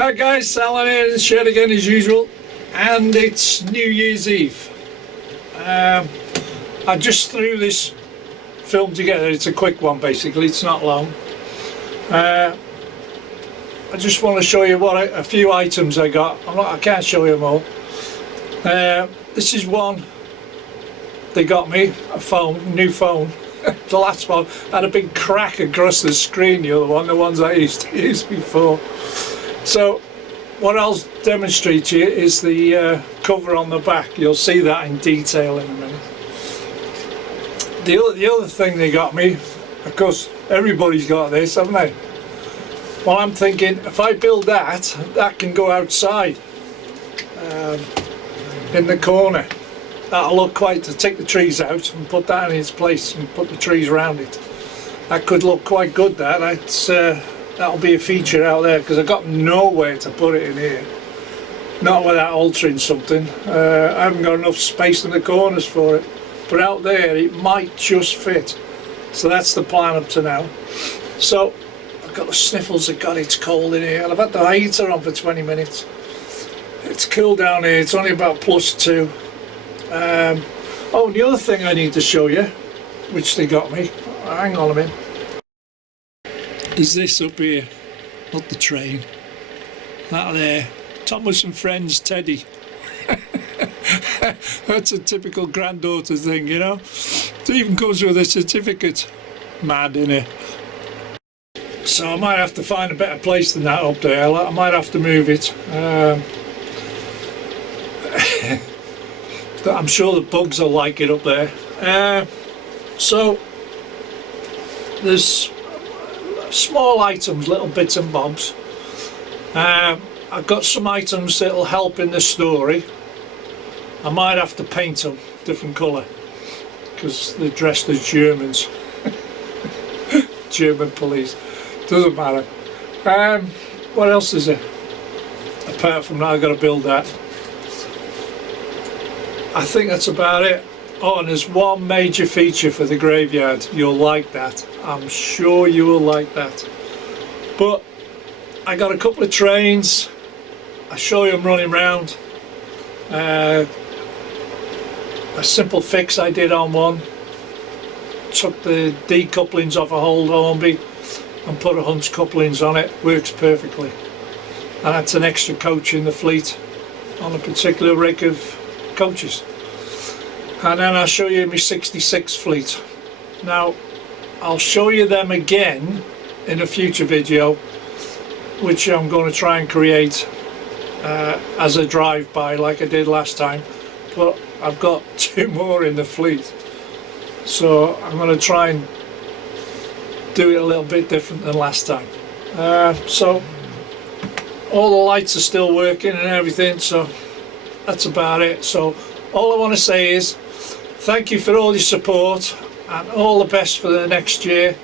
Hi guys, Alan here in the shed again as usual, and it's New Year's Eve. I just threw this film together. It's a quick one basically, it's not long. I just want to show you a few items I got. I can't show you them all. This is one they got me, a new phone. The last one had a big crack across the screen, the other one, the ones I used to use before. So what I'll demonstrate to you is the cover on the back. You'll see that in detail in a minute. The other thing they got me, of course everybody's got this, haven't they? Well, I'm thinking if I build that can go outside in the corner. That'll look quite, to take the trees out and put that in its place and put the trees around it. That could look quite good, that'll be a feature out there, because I've got nowhere to put it in here. Not without altering something. I haven't got enough space in the corners for it. But out there it might just fit. So that's the plan up to now. So I've got the sniffles that got it's cold in here, and I've had the heater on for 20 minutes. It's cool down here, it's only about +2. Oh, the other thing I need to show you, which they got me, hang on a minute, is this up here, not the train, that there, Thomas and Friends Teddy. That's a typical granddaughter thing, you know. It even comes with a certificate. Mad, innit? So I might have to find a better place than that up there. I might have to move it. I'm sure the bugs will like it up there. So there's small items, little bits and bobs. I've got some items that'll help in the story. I might have to paint them different colour because they're dressed as Germans. German police. Doesn't matter. What else is there? Apart from that, I've got to build that. I think that's about it. Oh, and there's one major feature for the graveyard. You'll like that. I'm sure you will like that. But I got a couple of trains. I'll show you them running around. A simple fix I did on one. Took the decouplings off a old Hornby and put a Hunt's couplings on it. Works perfectly. And that's an extra coach in the fleet on a particular rig of coaches. And then I'll show you my 66 fleet. Now I'll show you them again in a future video, which I'm going to try and create as a drive-by like I did last time, but I've got 2 more in the fleet, so I'm going to try and do it a little bit different than last time. So all the lights are still working and everything, so that's about it. So all I want to say is thank you for all your support and all the best for the next year.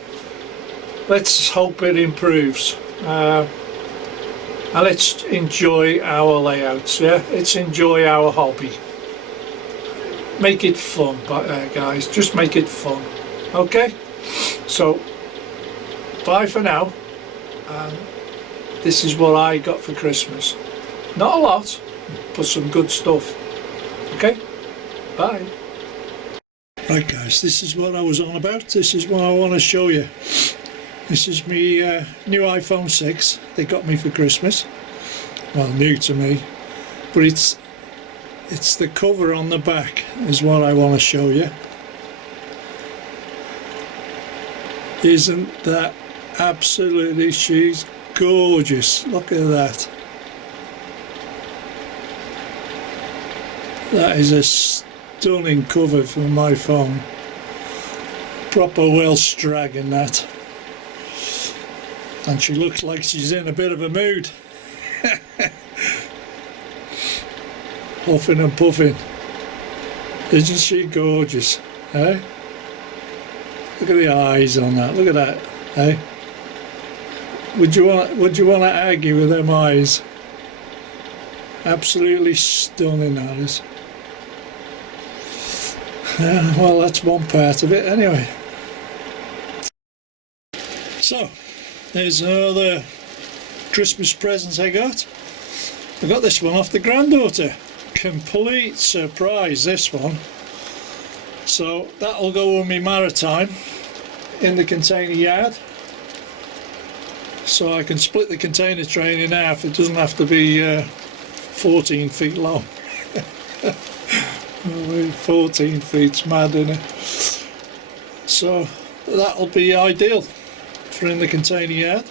Let's hope it improves. And let's enjoy our layouts, yeah? Let's enjoy our hobby. Make it fun, guys, just make it fun, okay? So, bye for now, and this is what I got for Christmas. Not a lot, but some good stuff, okay? Bye. Right guys, this is what I was on about, this is what I want to show you. This is my new iPhone 6 they got me for Christmas. Well, new to me, but it's the cover on the back is what I want to show you. Isn't that absolutely, she's gorgeous. Look at that. That is a stunning cover for my phone. Proper Welsh dragon that. And she looks like she's in a bit of a mood. Huffing and puffing. Isn't she gorgeous? Eh? Look at the eyes on that. Look at that. Eh? Would you want to argue with them eyes? Absolutely stunning, that is. Well, that's one part of it anyway. So there's another Christmas present I got this one off the granddaughter. Complete surprise, this one. So that'll go on my maritime in the container yard, so I can split the container train in half. It doesn't have to be 14 feet long. 14 feet's mad, isn't it? So that'll be ideal for in the container yard.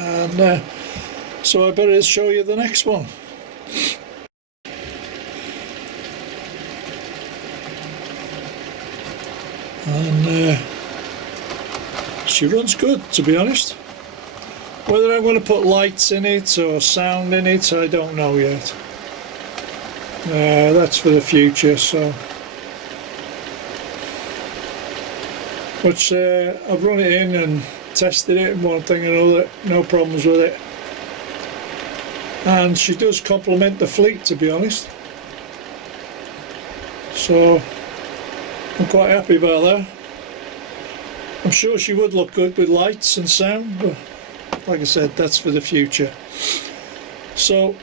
And so I better show you the next one. And she runs good, to be honest. Whether I'm going to put lights in it or sound in it, I don't know yet. That's for the future. So, but I've run it in and tested it and one thing and another, no problems with it. And she does complement the fleet, to be honest. So I'm quite happy about that. I'm sure she would look good with lights and sound, but like I said, that's for the future. So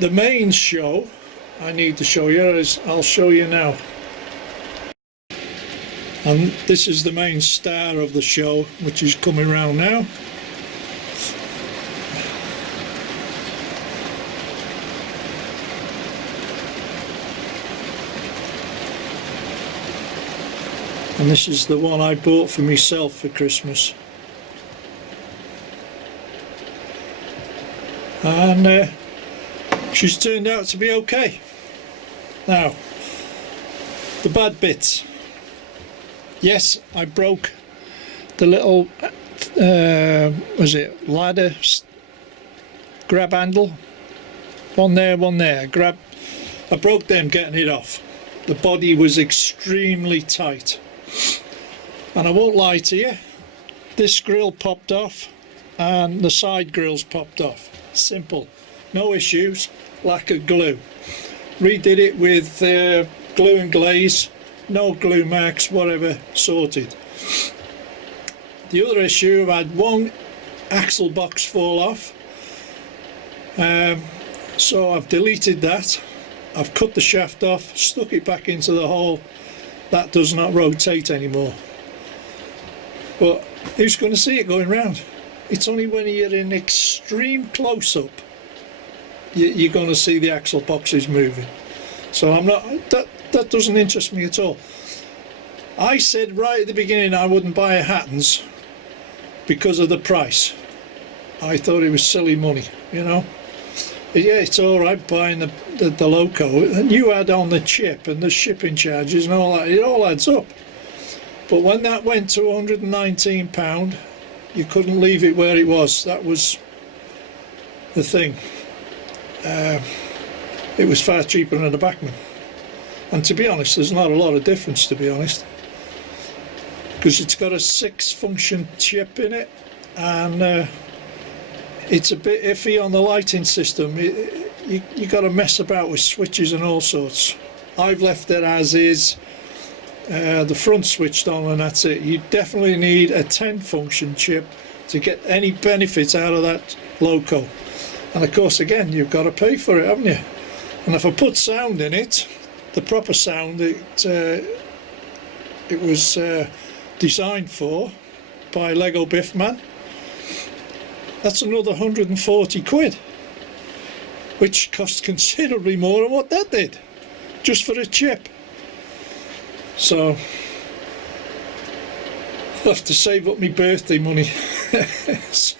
the main show I need to show you is, I'll show you now. And this is the main star of the show, which is coming round now. And this is the one I bought for myself for Christmas. And she's turned out to be okay. Now, the bad bits. Yes, I broke the little, was it ladder grab handle? One there, one there. I broke them getting it off. The body was extremely tight. And I won't lie to you, this grill popped off and the side grills popped off. Simple, no issues, lack of glue. Redid it with glue and glaze, no glue marks, whatever, sorted. The other issue, I've had one axle box fall off, so I've deleted that. I've cut the shaft off, stuck it back into the hole. That does not rotate anymore. But who's going to see it going round? It's only when you're in extreme close-up you're going to see the axle boxes moving. So I'm not, that doesn't interest me at all. I said right at the beginning I wouldn't buy a Hattons because of the price. I thought it was silly money, you know. Yeah, it's alright buying the loco, and you add on the chip and the shipping charges and all that, it all adds up. But when that went to £119, you couldn't leave it where it was. That was the thing. It was far cheaper than a Bachmann. And to be honest, there's not a lot of difference, to be honest. Because it's got a 6-function chip in it, and it's a bit iffy on the lighting system. You got to mess about with switches and all sorts. I've left it as is, the front switched on, and that's it. You definitely need a 10-function chip to get any benefit out of that loco. And of course, again, you've got to pay for it, haven't you? And if I put sound in it, the proper sound it was designed for by Lego Biffman, that's another 140 quid, which costs considerably more than what that did, just for a chip. So I'll have to save up my birthday money. It's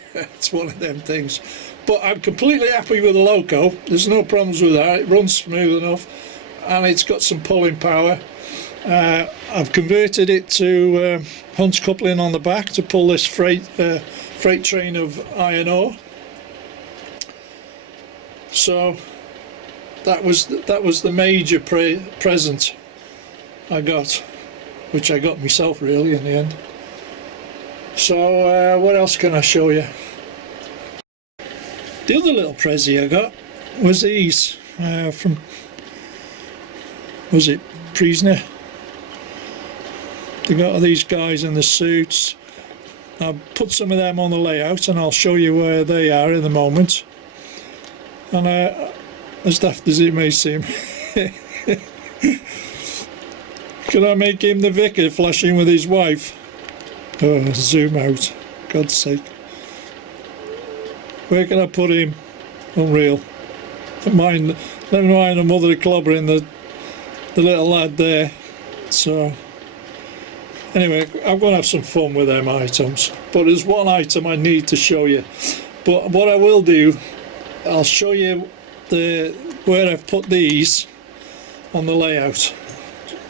one of them things. But I'm completely happy with the loco. There's no problems with that. It runs smooth enough, and it's got some pulling power. I've converted it to hunch coupling on the back to pull this freight train of iron ore. So that was the major present I got, which I got myself really in the end. So what else can I show you? The other little prezi I got was these from, was it Priesner? They got these guys in the suits. I've put some of them on the layout and I'll show you where they are in the moment. And as daft as it may seem, can I make him the vicar flashing with his wife? Oh, zoom out, God's sake. Where can I put him? Unreal. Never mind the mother clobbering the little lad there. So anyway, I'm going to have some fun with them items. But there's one item I need to show you. But what I will do, I'll show you where I've put these on the layout.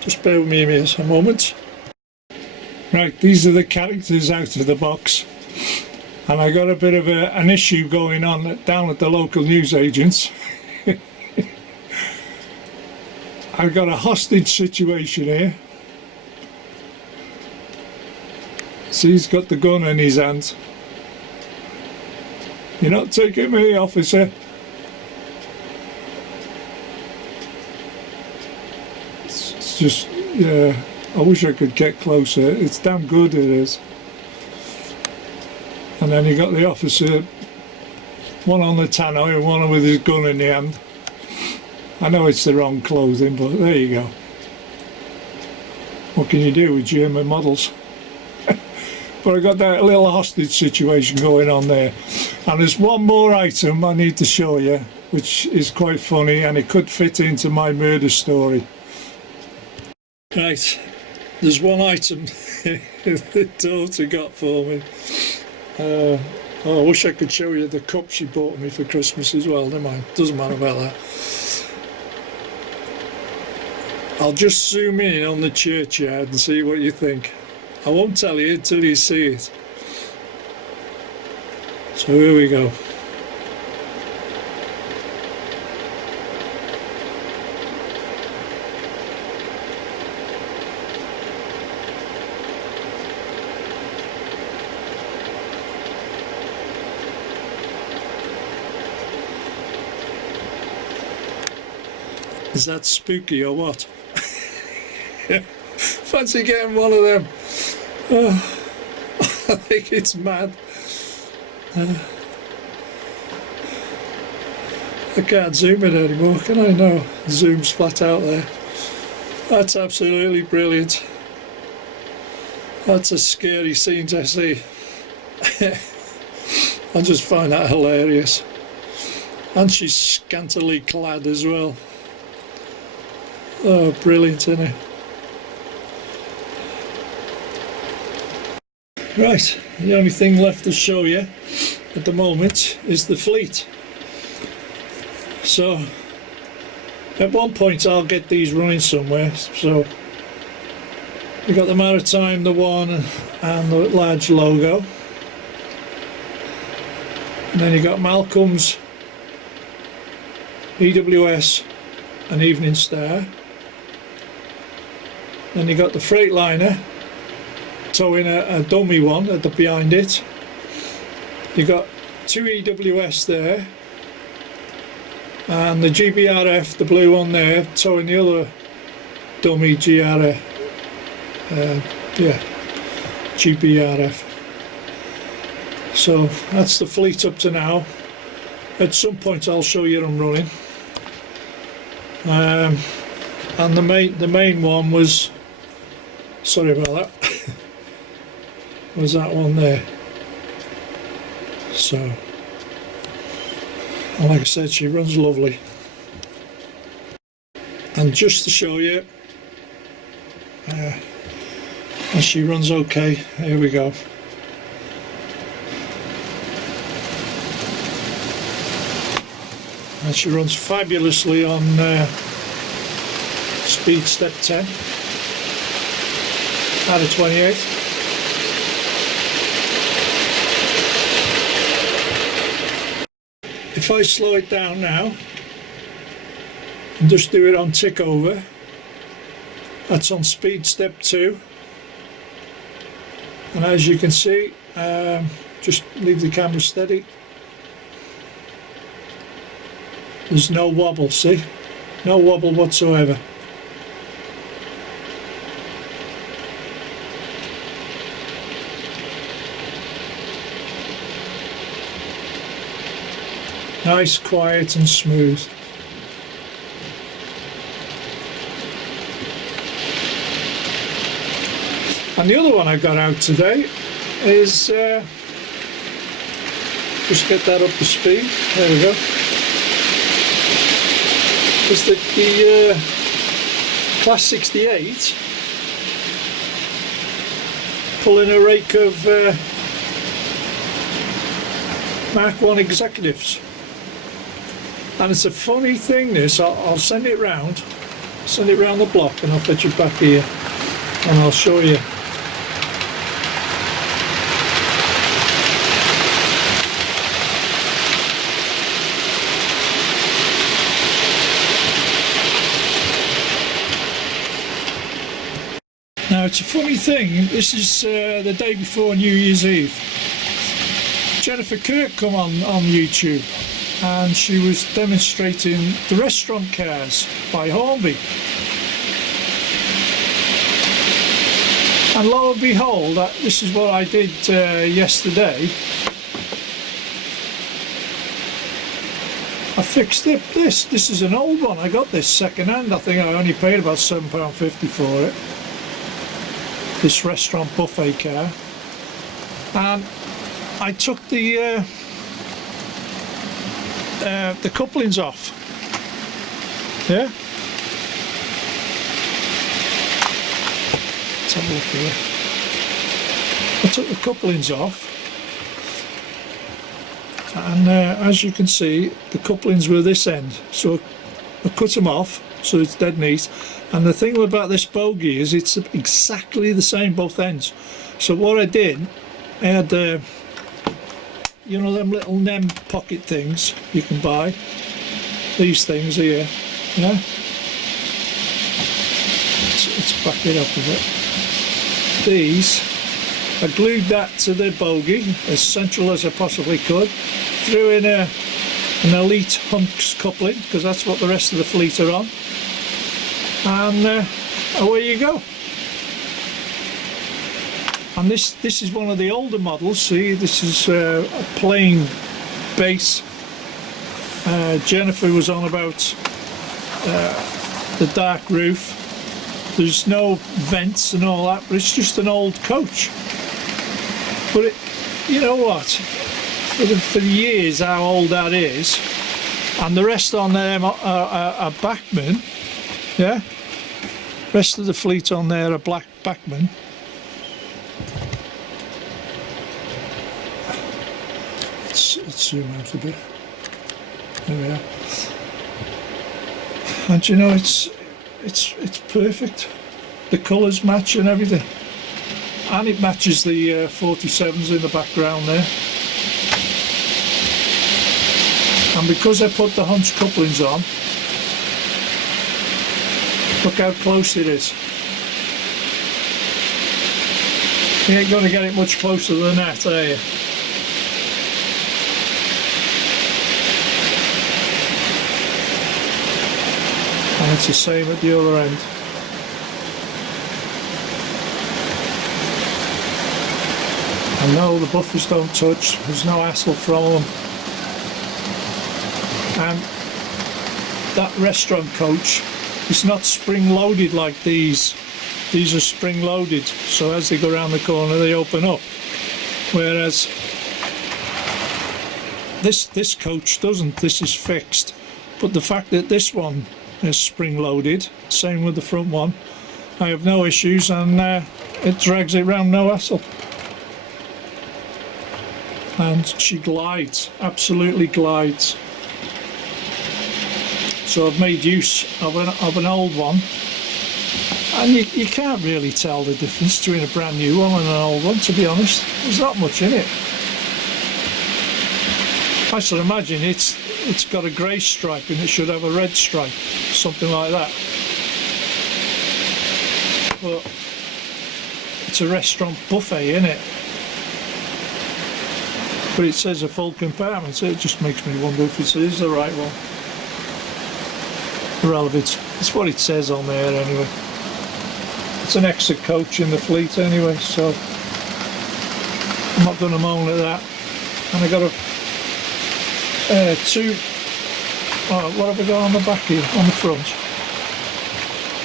Just bear with me a moment. Right, these are the characters out of the box. And I got a bit of an issue going on down at the local newsagents. I've got a hostage situation here. See, he's got the gun in his hand. You're not taking me, officer. It's just, yeah, I wish I could get closer. It's damn good, it is. And then you got the officer, one on the tannoy and one with his gun in the hand. I know it's the wrong clothing, but there you go. What can you do with German models? But I got that little hostage situation going on there. And there's one more item I need to show you, which is quite funny, and it could fit into my murder story. Right, there's one item the daughter got for me. Oh, I wish I could show you the cup she bought me for Christmas as well. Never mind, doesn't matter about that. I'll just zoom in on the churchyard and see what you think. I won't tell you until you see it. So here we go. Is that spooky or what? Fancy getting one of them. Oh, I think it's mad. I can't zoom in anymore, can I? No, zoom's flat out there. That's absolutely brilliant. That's a scary scene to see. I just find that hilarious. And she's scantily clad as well. Oh, brilliant, isn't it? Right, the only thing left to show you at the moment is the fleet. So, at one point I'll get these running somewhere. So, you've got the Maritime, the one, and the large logo. And then you've got Malcolm's, EWS, and Evening Star. Then you got the Freightliner towing a dummy one at the behind it. You got two EWS there, and the GBRF, the blue one there, towing the other dummy GBRF. So that's the fleet up to now. At some point I'll show you them running. And the main one was, sorry about that, was that one there. So, and like I said, she runs lovely. And just to show you, and she runs okay. Here we go. And she runs fabulously on speed step 10 out of 28. If I slow it down now and just do it on tick over, that's on speed step 2, and as you can see, just leave the camera steady, there's no wobble, see, no wobble whatsoever. Nice, quiet and smooth. And the other one I got out today is, just get that up to speed, there we go, is the Class 68 pulling a rake of Mark 1 executives. And it's a funny thing this, I'll send it round the block and I'll fetch it back here and I'll show you. Now it's a funny thing, this is the day before New Year's Eve. Jennifer Kirk come on YouTube and she was demonstrating the restaurant cars by Hornby. And lo and behold, this is what I did yesterday. I fixed it. This is an old one. I got this second hand. I think I only paid about £7.50 for it. This restaurant buffet car. And I took the couplings off. Yeah. Let's have a look here. I took the couplings off. And as you can see, the couplings were this end, so I cut them off so it's dead neat. And the thing about this bogie is it's exactly the same both ends. So what I did, I had you know them little NEM pocket things you can buy, these things here, yeah, let's back it up a bit. These, I glued that to the bogie as central as I possibly could, threw in an Elite Hunks coupling because that's what the rest of the fleet are on, and away you go. And this is one of the older models. See, this is a plain base. Jennifer was on about the dark roof. There's no vents and all that, but it's just an old coach. But you know what? For the years how old that is, and the rest on there are Bachmann, yeah. Rest of the fleet on there are black Bachmann. Let's zoom out a bit. There we are. And you know, it's perfect. The colours match and everything, and it matches the 47s in the background there. And because I put the Hunts couplings on, look how close it is. You ain't going to get it much closer than that, are you? And it's the same at the other end. And no, the buffers don't touch, there's no hassle from them. And that restaurant coach is not spring loaded like these. These are spring loaded, so as they go around the corner they open up. Whereas this coach doesn't, this is fixed. But the fact that this one is spring loaded, same with the front one, I have no issues, and it drags it around no hassle. And she glides, absolutely glides. So I've made use of an old one, and you can't really tell the difference between a brand new one and an old one, to be honest. There's not much in it. I should imagine it's got a grey stripe and it should have a red stripe, something like that. But it's a restaurant buffet, isn't it? But it says a full compartment, so it just makes me wonder if it is the right one. Relevant. It's what it says on there anyway. It's an extra coach in the fleet anyway, so I'm not going to moan at that. And I got a two. Oh, what have we got on the back here? On the front,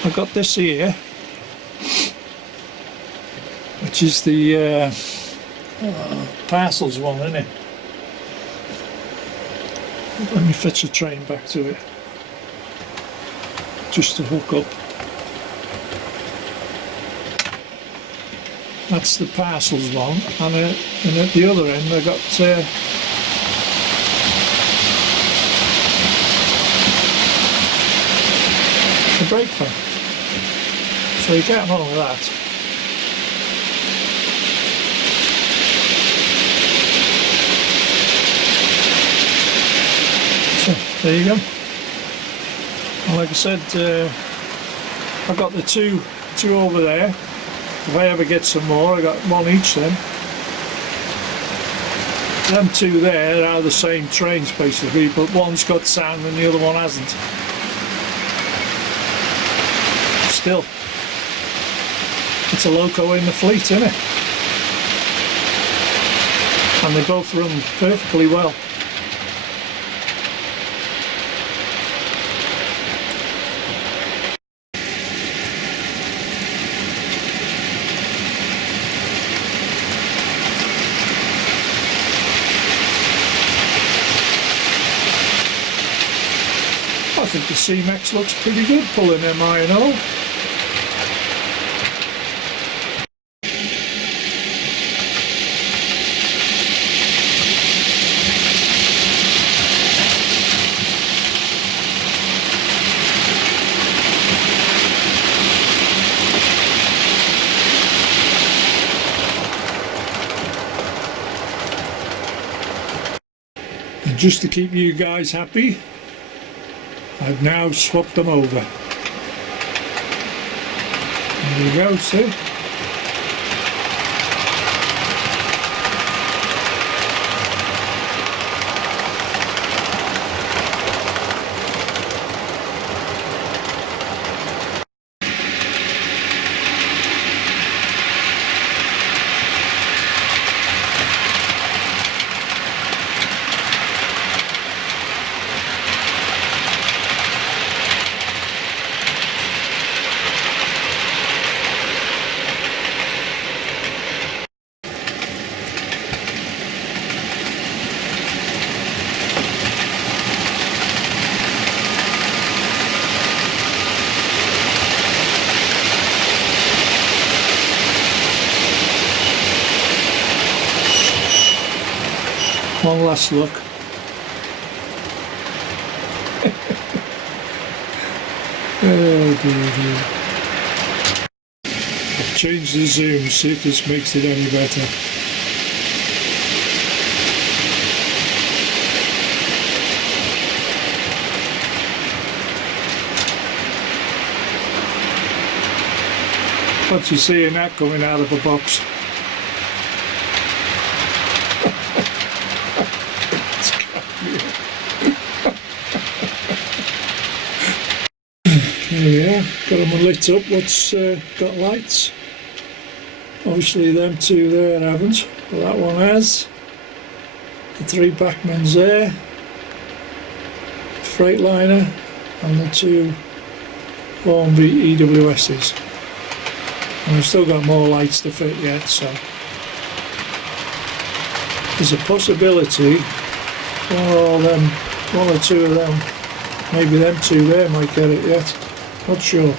I've got this here, which is the parcels one, isn't it? Let me fetch a train back to it, just to hook up. That's the parcels one, and at the other end I got the brake pad. So you get on with that. So there you go. And like I said, I've got the two over there. If I ever get some more, I got one each then. Them two there are the same trains basically, but one's got sound and the other one hasn't. Still, it's a loco in the fleet, isn't it? And they both run perfectly well. I think the C-Max looks pretty good pulling MI&O. And just to keep you guys happy, I've now swapped them over. There you go, see? One last look. Oh dear. I've changed the zoom, see if this makes it any better. What's you seeing that coming out of a box? There we are, got them lit up. What's got lights? Obviously them two there haven't, but that one has. The three backmen's there, Freightliner, and the two Hornby EWS's. And I've still got more lights to fit yet, so there's a possibility one or two of them, maybe them two there might get it yet. Not sure.